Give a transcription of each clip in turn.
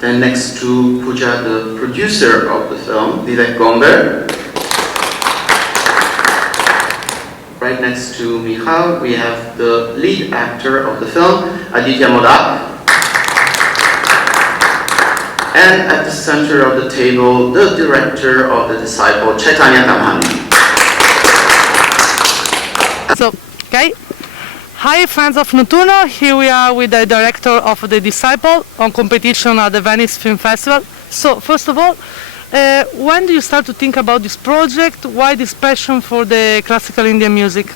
Then next to Pooja, the producer of the film, Vivek Gomber. Right next to Michal, we have the lead actor of the film, Aditya Modak. And at the center of the table, the director of The Disciple, Chaitanya Tamhani. So, okay. Hi, friends of Notturno. Here we are with the director of The Disciple on competition at the Venice Film Festival. So, first of all, when do you start to think about this project? Why this passion for the classical Indian music?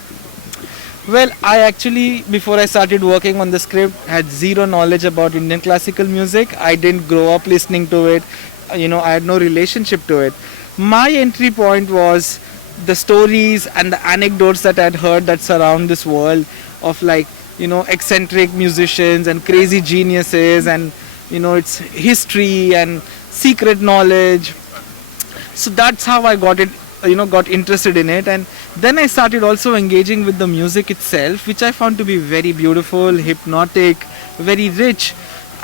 Well, I actually, before I started working on the script, had zero knowledge about Indian classical music. I didn't grow up listening to it. I had no relationship to it. My entry point was the stories and the anecdotes that I'd heard that surround this world of eccentric musicians and crazy geniuses and, its history and secret knowledge. So that's how I got interested in it, and then I started also engaging with the music itself, which I found to be very beautiful, hypnotic, very rich,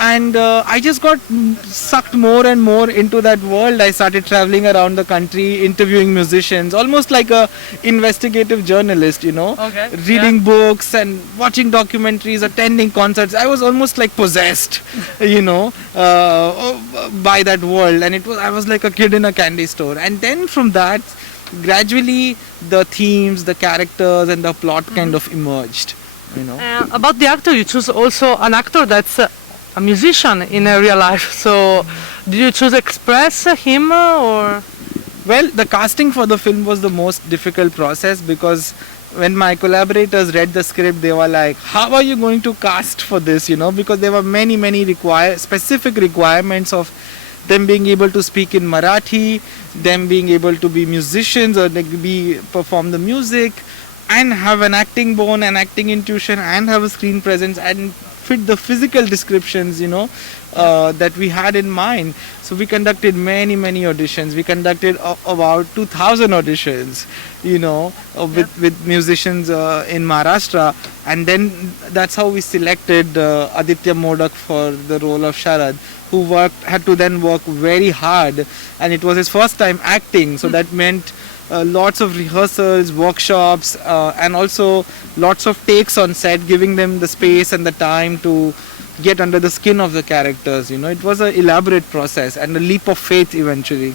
and I just got sucked more and more into that world. I started traveling around the country, interviewing musicians, almost like a investigative journalist, Okay, reading books and watching documentaries, attending concerts. I was almost like possessed, by that world, and I was like a kid in a candy store. And then from that, gradually the themes, the characters and the plot kind of emerged. About the actor, you choose also an actor that's a musician in real life. So, did you choose express him or? Well, the casting for the film was the most difficult process, because when my collaborators read the script, they were like, how are you going to cast for this, because there were many specific requirements of them being able to speak in Marathi, them being able to be musicians or perform the music, and have an acting bone, an acting intuition, and have a screen presence, and fit the physical descriptions, that we had in mind. So we conducted many auditions. We conducted about 2,000 auditions, with musicians in Maharashtra, and then that's how we selected Aditya Modak for the role of Sharad, who had to then work very hard, and it was his first time acting, so that meant lots of rehearsals, workshops, and also lots of takes on set, giving them the space and the time to get under the skin of the characters. It was an elaborate process and a leap of faith eventually.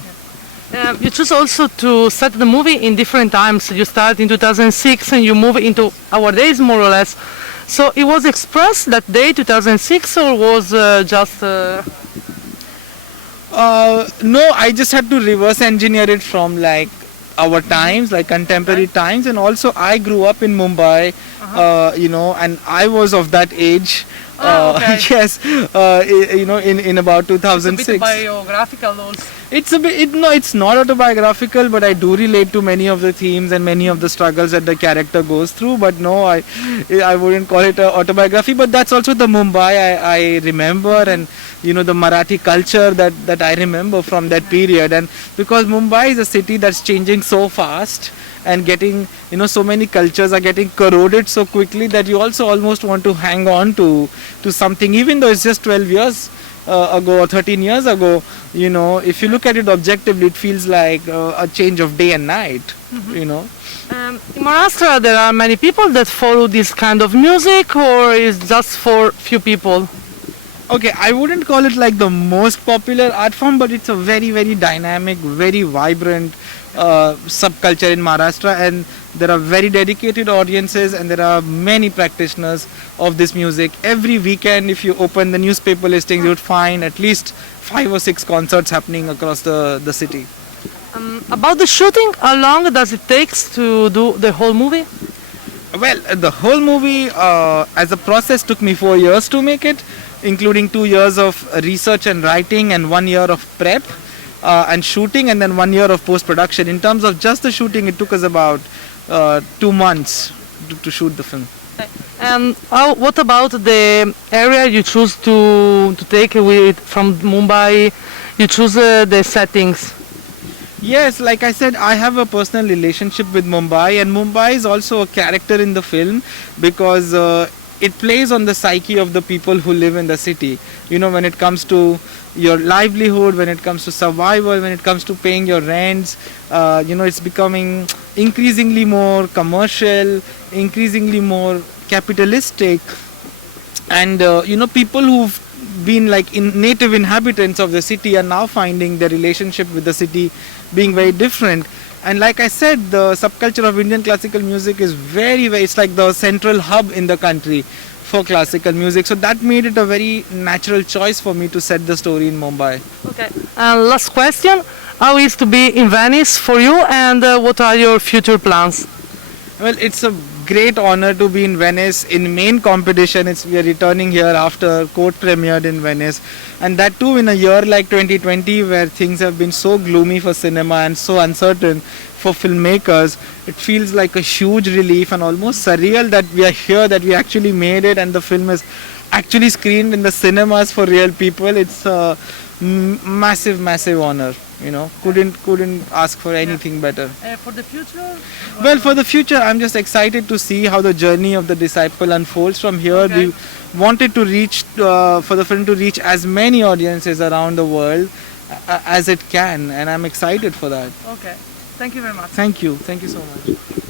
You choose also to set the movie in different times. You start in 2006 and you move into our days more or less. So it was expressed that day 2006, or was just... No, I just had to reverse engineer it from our times, like contemporary times, and also I grew up in Mumbai, and I was of that age. Okay. Yes, in about 2006. It's a bit biographical also. It's not autobiographical, but I do relate to many of the themes and many of the struggles that the character goes through. But no, I wouldn't call it an autobiography. But that's also the Mumbai I remember, and the Marathi culture that I remember from that period. And because Mumbai is a city that's changing so fast and getting, so many cultures are getting corroded so quickly that you also almost want to hang on to something, even though it's just 12 years ago or 13 years ago. If you look at it objectively, it feels like a change of day and night. In Maharashtra, there are many people that follow this kind of music, or is just for few people? Okay, I wouldn't call it like the most popular art form, but it's a very dynamic, very vibrant subculture in Maharashtra, and there are very dedicated audiences, and there are many practitioners of this music. Every weekend, if you open the newspaper listings, you would find at least 5 or 6 concerts happening across the city. About the shooting, how long does it take to do the whole movie? Well, the whole movie as a process took me 4 years to make it, including 2 years of research and writing and 1 year of prep and shooting, and then 1 year of post-production. In terms of just the shooting, it took us about 2 months to shoot the film. And what about the area you choose to take with from Mumbai? You choose the settings. Yes, like I said, I have a personal relationship with Mumbai, and Mumbai is also a character in the film because it plays on the psyche of the people who live in the city. You know, when it comes to your livelihood, when it comes to survival, when it comes to paying your rents, it's becoming increasingly more commercial, increasingly more capitalistic, and people who've been like native inhabitants of the city are now finding their relationship with the city being very different. And like I said, the subculture of Indian classical music is very, very, it's like the central hub in the country for classical music. So that made it a very natural choice for me to set the story in Mumbai. Okay. And last question, how is to be in Venice for you, and what are your future plans? Well, it's a great honor to be in Venice in main competition. We are returning here after Court premiered in Venice, and that too in a year like 2020 where things have been so gloomy for cinema and so uncertain for filmmakers. It feels like a huge relief and almost surreal that we are here, that we actually made it, and the film is actually screened in the cinemas for real people. It's a massive, massive honor. Couldn't ask for anything better. For the future? Well, for the future, I'm just excited to see how the journey of the disciple unfolds from here. Okay. We wanted to reach, for the film to reach as many audiences around the world as it can, and I'm excited for that. Okay. Thank you very much. Thank you so much.